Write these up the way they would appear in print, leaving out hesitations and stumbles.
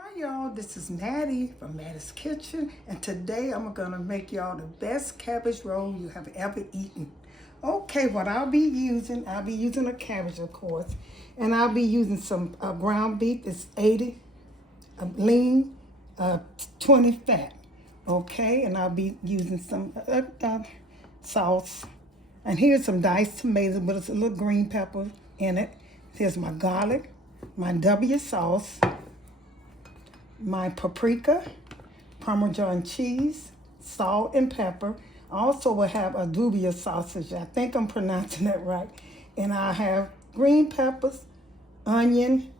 Hi y'all, this is Mattie from Mattie's Kitchen, and today I'm gonna make y'all the best cabbage roll you have ever eaten. Okay, what I'll be using a cabbage, of course, and I'll be using some ground beef. It's 80 lean, 20 fat. Okay, and I'll be using some sauce. And here's some diced tomatoes, but it's a little green pepper in it. Here's my garlic, my W sauce, my paprika, Parmesan cheese, salt and pepper. I also will have a dubia sausage. I think I'm pronouncing that right. And I have green peppers, onion,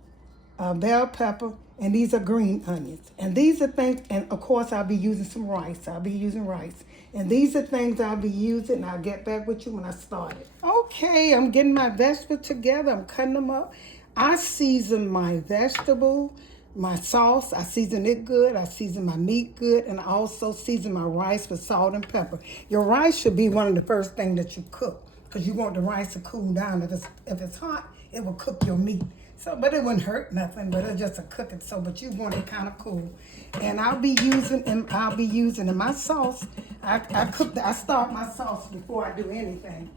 bell pepper, and these are green onions. And these are things, and of course I'll be using some rice. I'll be using rice. And these are things I'll be using, and I'll get back with you when I start it. Okay, I'm getting my vegetables together. I'm cutting them up. I season my vegetable, my sauce, I season it good. I season my meat good, and I also season my rice with salt and pepper. Your rice should be one of the first things that you cook, because you want the rice to cool down. If it's hot, it will cook your meat. So, but it wouldn't hurt nothing, but it's just a cooking. So, but you want it kind of cool. And I'll be using in my sauce. I start my sauce before I do anything.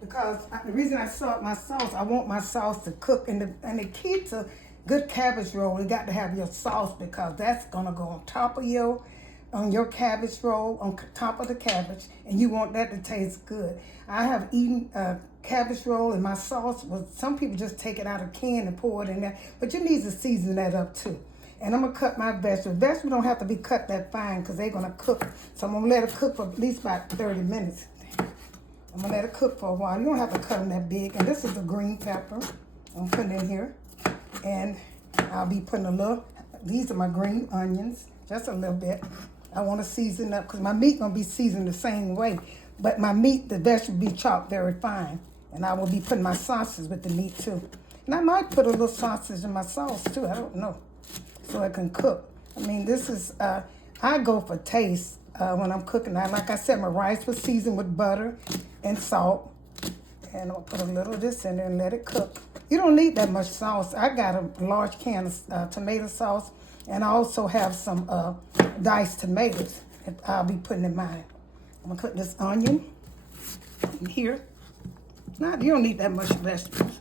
Because the reason I start my sauce, I want my sauce to cook. And the key to good cabbage roll, you got to have your sauce, because that's gonna go on top of your cabbage roll, on top of the cabbage, and you want that to taste good. I have eaten cabbage roll, and my sauce was, some people just take it out of a can and pour it in there, but you need to season that up too. And I'm gonna cut my vegetables. Vegetables don't have to be cut that fine, because they're gonna cook. So I'm gonna let it cook for at least about 30 minutes. I'm gonna let it cook for a while. You don't have to cut them that big. And this is the green pepper I'm putting in here. And I'll be putting a little, these are my green onions, just a little bit. I want to season up, because my meat gonna be seasoned the same way. But my meat, the vegetable be chopped very fine. And I will be putting my sauces with the meat too. And I might put a little sausage in my sauce too, I don't know, so it can cook. I mean, this is, I go for taste when I'm cooking. Now, like I said, my rice was seasoned with butter and salt. And I'll put a little of this in there and let it cook. You don't need that much sauce. I got a large can of tomato sauce, and I also have some diced tomatoes that I'll be putting in mine. I'm gonna put this onion in here. Now, you don't need that much vegetables.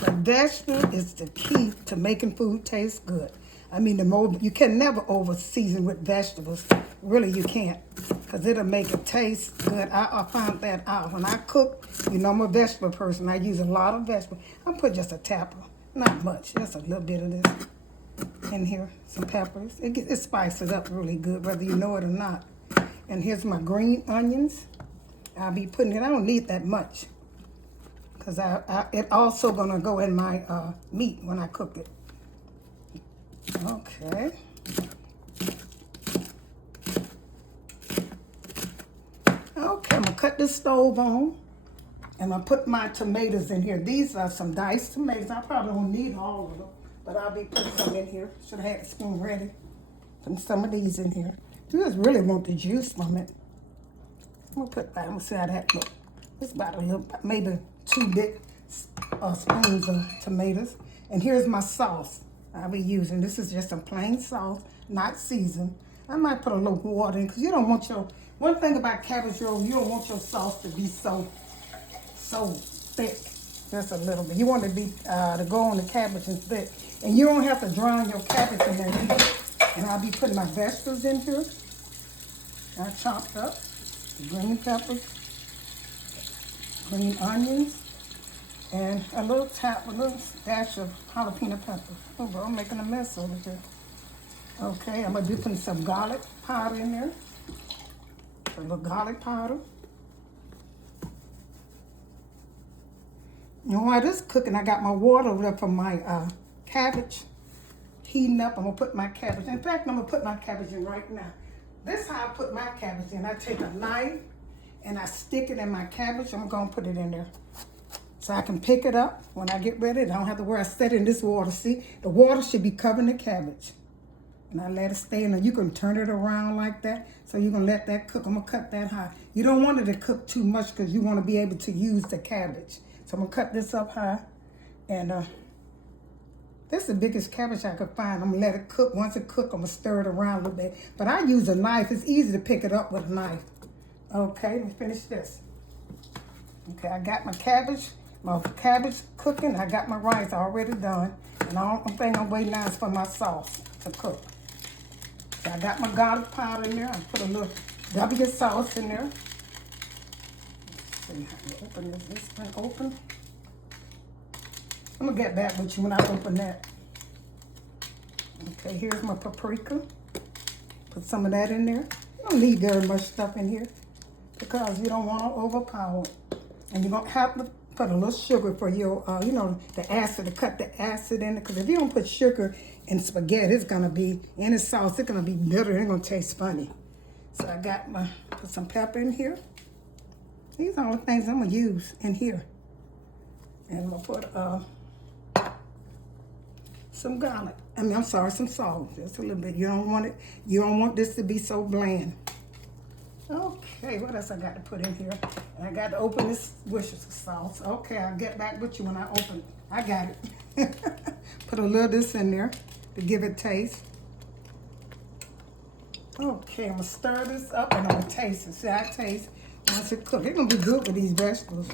But vegetable is the key to making food taste good. I mean, you can never over season with vegetables. Really, you can't, because it'll make it taste good. I found that out. When I cook, you know, I'm a vegetable person. I use a lot of vegetables. I put just a tapper, not much, just a little bit of this in here, some peppers. It spices up really good, whether you know it or not. And here's my green onions. I'll be putting it, I don't need that much, because it also gonna go in my meat when I cook it. Okay. Okay, I'm gonna cut this stove on, and I'll put my tomatoes in here. These are some diced tomatoes. I probably don't need all of them, but I'll be putting some in here. Should have had the spoon ready. Putting some of these in here. You just really want the juice from it. I'm gonna see how that looks. It's about a little, maybe 2 big spoons of tomatoes. And here's my sauce I'll be using. This is just a plain sauce, not seasoned. I might put a little water in, because you don't want your, one thing about cabbage roll, you don't want your sauce to be so thick. Just a little bit. You want it to be, to go on the cabbage and thick. And you don't have to drown your cabbage in there either. And I'll be putting my vegetables in here. I chopped up the green peppers, green onions, and a little dash of jalapeno peppers. Oh, bro, I'm making a mess over here. Okay, I'm gonna be putting some garlic powder in there. A little garlic powder. And while this is cooking, I got my water over there for my cabbage heating up. I'm gonna put my cabbage. In fact, I'm gonna put my cabbage in right now. This is how I put my cabbage in. I take a knife and I stick it in my cabbage. I'm gonna put it in there, so I can pick it up when I get ready. I don't have to worry. I set it in this water. See, the water should be covering the cabbage. And I let it stay in there. You can turn it around like that. So you're gonna let that cook. I'm gonna cut that high. You don't want it to cook too much, because you wanna be able to use the cabbage. So I'm gonna cut this up high. And This is the biggest cabbage I could find. I'm gonna let it cook. Once it cooks, I'm gonna stir it around a little bit. But I use a knife. It's easy to pick it up with a knife. Okay, let me finish this. Okay, I got my cabbage cooking. I got my rice already done. And the only thing I'm waiting on is for my sauce to cook. So I got my garlic powder in there. I put a little W sauce in there. Let's see how to open this. This one open. I'm gonna get back with you when I open that. Okay, here's my paprika. Put some of that in there. You don't need very much stuff in here because you don't want to overpower it. And you're gonna have to put a little sugar for your, you know, the acid, to cut the acid in it. Because if you don't put sugar in spaghetti, it's gonna be, in the sauce, it's gonna be bitter. It's gonna taste funny. So I got put some pepper in here. These are all the things I'm gonna use in here. And I'm gonna put some garlic. I'm sorry, some salt. Just a little bit. You don't want this to be so bland. Okay, what else I got to put in here? And I got to open this Worcestershire sauce. Okay, I'll get back with you when I open it. I got it. Put a little of this in there to give it taste. Okay, I'm going to stir this up and I'm going to taste it. See how it tastes once it cooks. It's going to be good with these vegetables.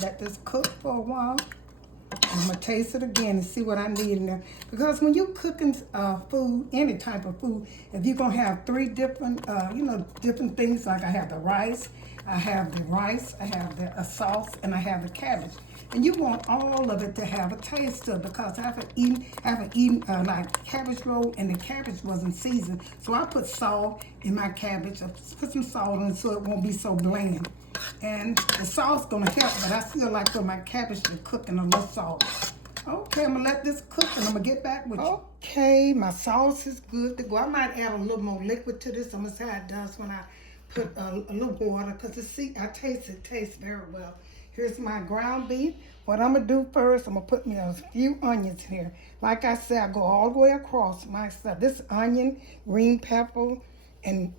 Let this cook for a while. I'm going to taste it again and see what I need in there. Because when you're cooking food, any type of food, if you're going to have three different, different things, like I have the rice, I have the sauce, and I have the cabbage. And you want all of it to have a taste to it, because I haven't eaten like cabbage roll and the cabbage wasn't seasoned. So I put salt in my cabbage. I put some salt in it so it won't be so bland. And the sauce gonna help, but I still like for my cabbage to cook in a little salt. Okay, I'm gonna let this cook and I'm gonna get back with you. Okay, my sauce is good to go. I might add a little more liquid to this. I'm gonna see how it does when I put a little water, because I taste it tastes very well. Here's my ground beef. What I'm gonna do first, I'm gonna put me a few onions here. Like I said, I go all the way across my stuff. This onion, green pepper, and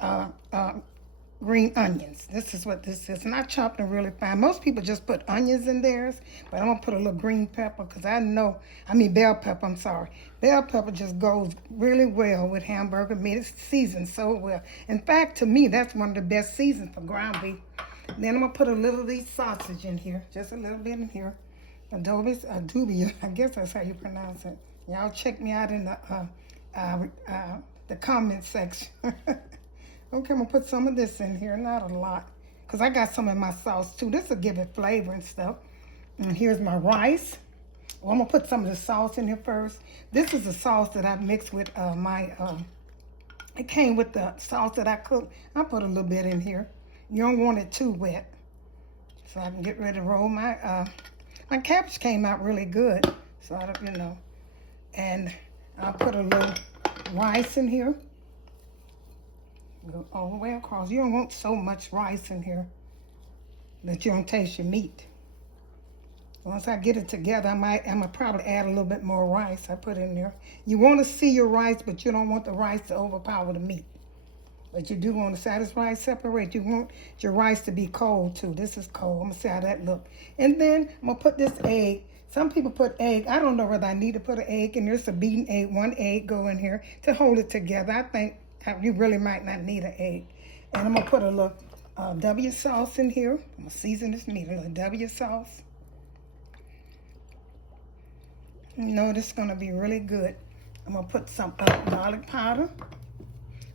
green onions. This is what this is. And I chopped them really fine. Most people just put onions in theirs, but I'm gonna put a little green pepper because bell pepper, I'm sorry. Bell pepper just goes really well with hamburger meat. It's seasoned so well. In fact, to me, that's one of the best seasons for ground beef. Then I'm gonna put a little of these sausage in here, just a little bit in here. Adobe, I guess that's how you pronounce it. Y'all check me out in the comment section. Okay, I'm gonna put some of this in here, not a lot, because I got some in my sauce too. This will give it flavor and stuff. And here's my rice. Well, I'm gonna put some of the sauce in here first. This is the sauce that I mixed with it came with the sauce that I cooked. I put a little bit in here. You don't want it too wet. So I can get ready to roll my cabbage came out really good. So I don't, and I'll put a little rice in here. Go all the way across. You don't want so much rice in here that you don't taste your meat. Once I get it together, I'm gonna probably add a little bit more rice. I put in there. You want to see your rice, but you don't want the rice to overpower the meat. But you do want to satisfy, separate. You want your rice to be cold too. This is cold. I'm gonna see how that look. And then I'm gonna put this egg. Some people put egg. I don't know whether I need to put an egg in there. It's a beaten egg. One egg go in here to hold it together. I think you really might not need an egg. And I'm gonna put a little W sauce in here. I'm gonna season this meat. A little W sauce. This is gonna be really good. I'm gonna put some garlic powder.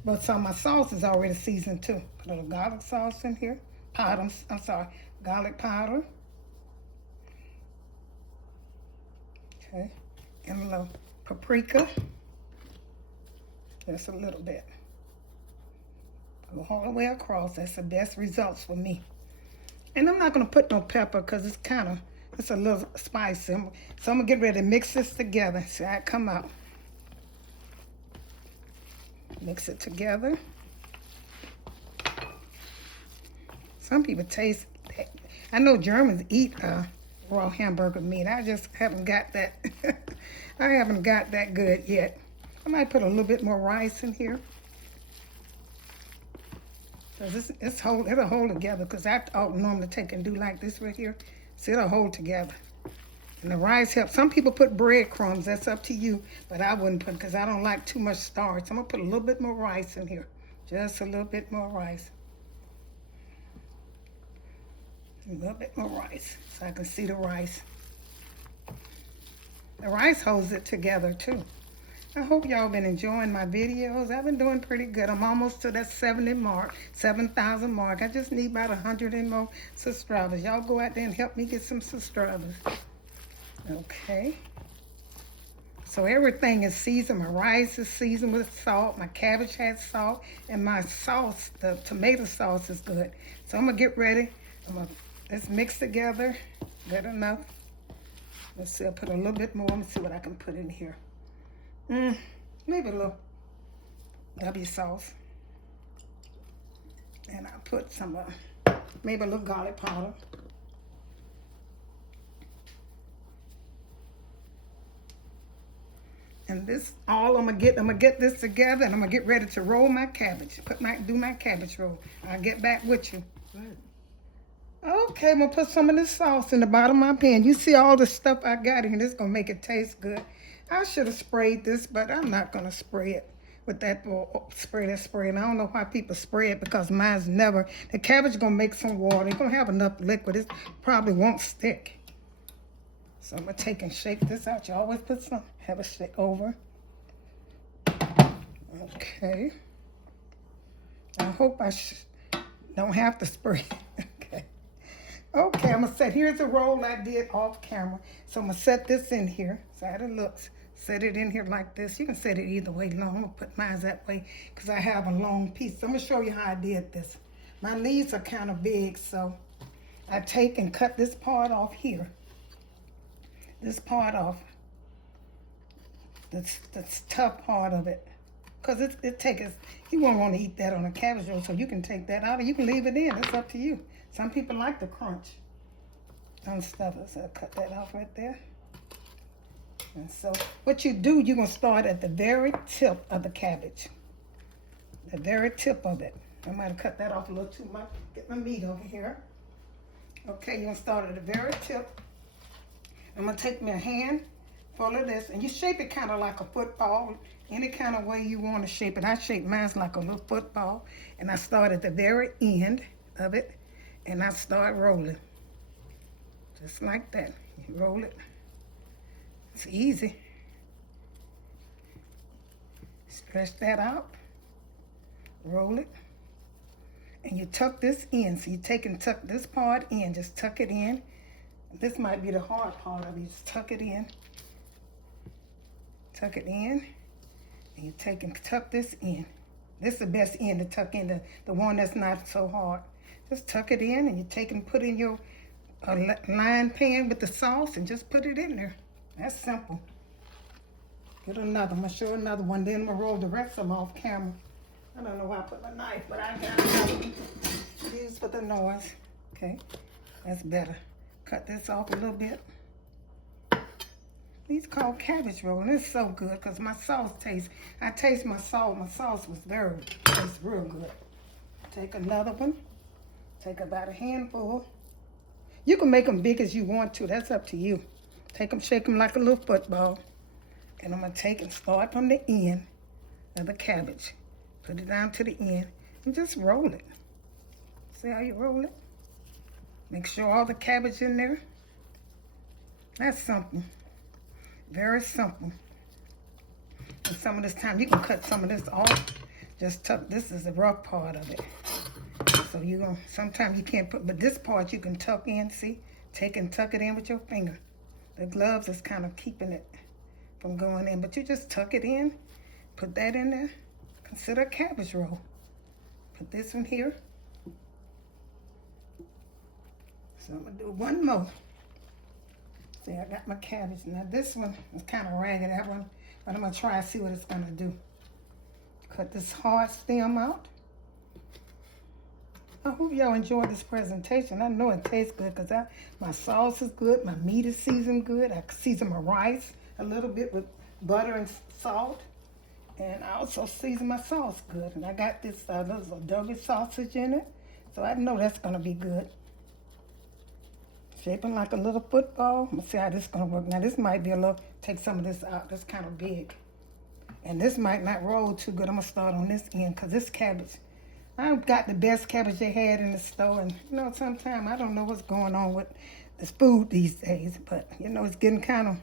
But some of my sauce is already seasoned too. Put a little garlic sauce in here. Garlic powder. Okay. And a little paprika. Just a little bit. Go all the way across. That's the best results for me. And I'm not going to put no pepper because it's a little spicy. So I'm going to get ready to mix this together. See how it come out. Mix it together. Some people taste that. I know Germans eat raw hamburger meat. I just haven't got that. I haven't got that good yet. I might put a little bit more rice in here. Because it'll hold together. Because I normally take and do like this right here. See, it'll hold together. And the rice helps. Some people put breadcrumbs. That's up to you. But I wouldn't put, because I don't like too much starch. I'm going to put a little bit more rice in here. Just a little bit more rice. A little bit more rice so I can see the rice. The rice holds it together too. I hope y'all been enjoying my videos. I've been doing pretty good. I'm almost to that 7,000 mark. I just need about 100 and more subscribers. Y'all go out there and help me get some subscribers. Okay. So everything is seasoned. My rice is seasoned with salt. My cabbage has salt. And my sauce, the tomato sauce, is good. So I'm going to get ready. Let's mix together. Good enough. Let's see, I'll put a little bit more. Let me see what I can put in here. Maybe a little W sauce. And I'll put some, maybe a little garlic powder. And this all I'm gonna get this together, and I'm gonna get ready to roll my cabbage. Do my cabbage roll. I'll get back with you. Good. Okay, I'm gonna put some of this sauce in the bottom of my pan. You see all the stuff I got in here. This is gonna make it taste good. I should have sprayed this, but I'm not gonna spray it with that spray. And I don't know why people spray it, because mine's never. The cabbage is gonna make some water. It's gonna have enough liquid. It probably won't stick. So I'm gonna take and shake this out. You always put some, have a shake over. Okay. I hope I don't have to spray. Okay. Okay, I'm gonna set, here's the roll I did off camera. So I'm gonna set this in here. See how it looks. Set it in here like this. You can set it either way long. I'm gonna put mine that way because I have a long piece. So I'm gonna show you how I did this. My leaves are kind of big, so I take and cut this part off here. This part off. That's tough part of it. Because you won't want to eat that on a cabbage roll, so you can take that out or you can leave it in. It's up to you. Some people like the crunch on stuff. So I'll cut that off right there. And so what you do, you're going to start at the very tip of the cabbage. The very tip of it. I might have cut that off a little too much. Get my meat over here. Okay, you're going to start at the very tip. I'm going to take my hand full of this, and you shape it kind of like a football, any kind of way you want to shape it. I shape mine like a little football, and I start at the very end of it, and I start rolling. Just like that. You roll it. It's easy. Stretch that out. Roll it. And you tuck this in. So you take and tuck this part in. Just tuck it in. This might be the hard part of it. Just tuck it in. Tuck it in. And you take and tuck this in. This is the best end to tuck in, the one that's not so hard. Just tuck it in, and you take and put in your lined pan with the sauce and just put it in there. That's simple. Get another. I'm going to show another one. Then I'm going to roll the rest of them off camera. I don't know why I put my knife, but I got it. Use for the noise. Okay, that's better. Cut this off a little bit. These called cabbage roll, and it's so good because my sauce tastes. I taste my sauce. My sauce was tastes real good. Take another one. Take about a handful. You can make them big as you want to. That's up to you. Take them, shake them like a little football. And I'm going to take and start from the end of the cabbage. Put it down to the end and just roll it. See how you roll it? Make sure all the cabbage in there. That's simple. Very simple. And some of this time, you can cut some of this off. Just tuck, this is the rough part of it. So you're going to, sometimes you can't put, but this part you can tuck in, see? Take and tuck it in with your finger. The gloves is kind of keeping it from going in, but you just tuck it in, put that in there. Consider a cabbage roll. Put this one here. So I'm going to do one more. See, I got my cabbage. Now this one is kind of ragged, that one, but I'm going to try and see what it's going to do. Cut this hard stem out. I hope y'all enjoyed this presentation. I know it tastes good because my sauce is good, my meat is seasoned good. I season my rice a little bit with butter and salt. And I also season my sauce good. And I got this little adobe sausage in it. So I know that's going to be good. Shaping like a little football. Let's see how this is gonna work. Now this might be a little, take some of this out. That's kind of big. And this might not roll too good. I'm gonna start on this end because this cabbage, I've got the best cabbage they had in the store. And you know, sometimes I don't know what's going on with this food these days. But you know, it's getting kind of,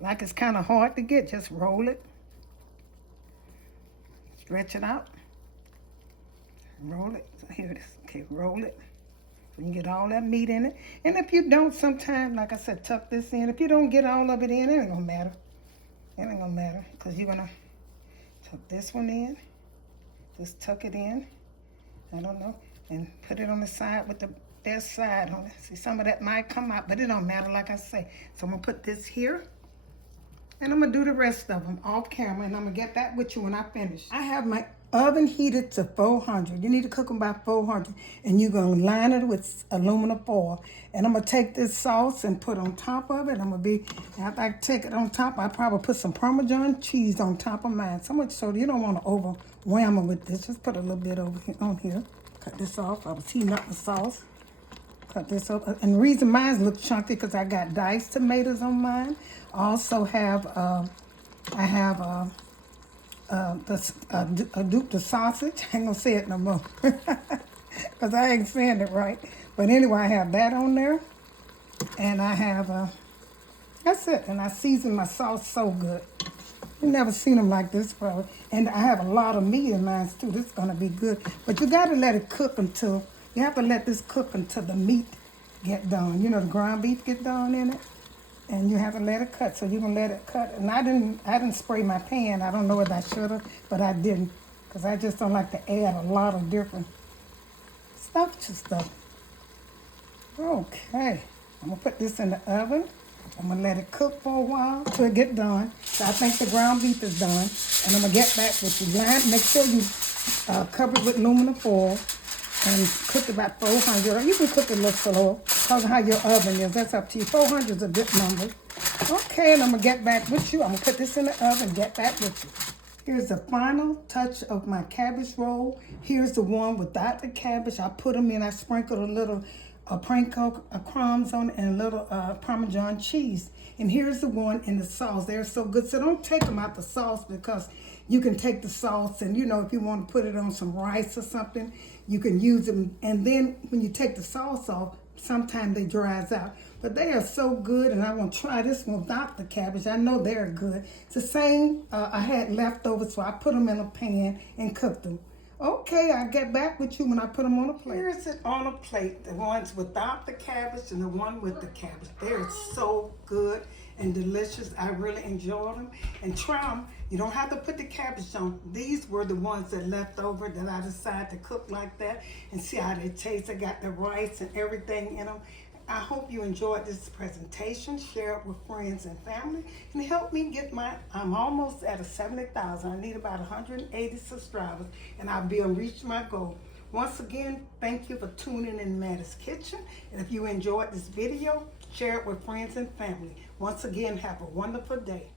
like it's kind of hard to get. Just roll it. Stretch it out. Roll it. So here it is. Okay, roll it. So you can get all that meat in it. And if you don't, sometimes, like I said, tuck this in. If you don't get all of it in, it ain't gonna matter. It ain't gonna matter because you're gonna tuck this one in. Just tuck it in. I don't know. And put it on the side with the best side on it. See, some of that might come out, but it don't matter, like I say. So I'm gonna put this here. And I'm gonna do the rest of them off camera, and I'm gonna get back with you when I finish. I have my oven heated to 400. You need to cook them by 400, and you're gonna line it with aluminum foil. And I'm gonna take this sauce and put on top of it. After I take it on top, I probably put some Parmesan cheese on top of mine. So much so you don't want to overwhelm it with this. Just put a little bit over here, on here. Cut this off. I was heating up the sauce. Cut this up. And the reason mine look chunky because I got diced tomatoes on mine. I also have the sausage. I ain't gonna say it no more because I ain't saying it right. But anyway, I have that on there, and I have that's it. And I season my sauce so good. You never seen them like this probably. And I have a lot of meat in mine too. This is gonna be good. But you gotta let it cook until you have to let this cook until the meat get done. You know, the ground beef get done in it. And you have to let it cut, so you can let it cut. And I didn't spray my pan. I don't know if I should have, but I didn't, because I just don't like to add a lot of different stuff to stuff. Okay, I'm gonna put this in the oven. I'm gonna let it cook for a while till it get done. So I think the ground beef is done, and I'm gonna get back with you. Make sure you cover it with aluminum foil and cook it about 400. Or you can cook it a little slower because of how your oven is. That's up to you. 400 is a good number. Okay, and I'm gonna get back with you. I'm gonna put this in the oven and get back with you. Here's the final touch of my cabbage roll. Here's the one without the cabbage. I put them in. I sprinkled a little crumbs on it and a little Parmesan cheese. And here's the one in the sauce. They're so good. So don't take them out the sauce because you can take the sauce and, you know, if you want to put it on some rice or something, you can use them. And then when you take the sauce off, sometimes they dries out. But they are so good, and I want to try this one without the cabbage. I know they're good. It's the same I had leftovers, so I put them in a pan and cooked them. Okay, I'll get back with you when I put them on a plate. Here's it on a plate, the ones without the cabbage and the one with the cabbage. They're so good and delicious. I really enjoy them. And try them. You don't have to put the cabbage on. These were the ones that left over that I decided to cook like that and see how they taste. I got the rice and everything in them. I hope you enjoyed this presentation. Share it with friends and family and help me get I'm almost at a 70,000. I need about 180 subscribers and I'll be able to reach my goal. Once again, thank you for tuning in Mattie's Kitchen. And if you enjoyed this video, share it with friends and family. Once again, have a wonderful day.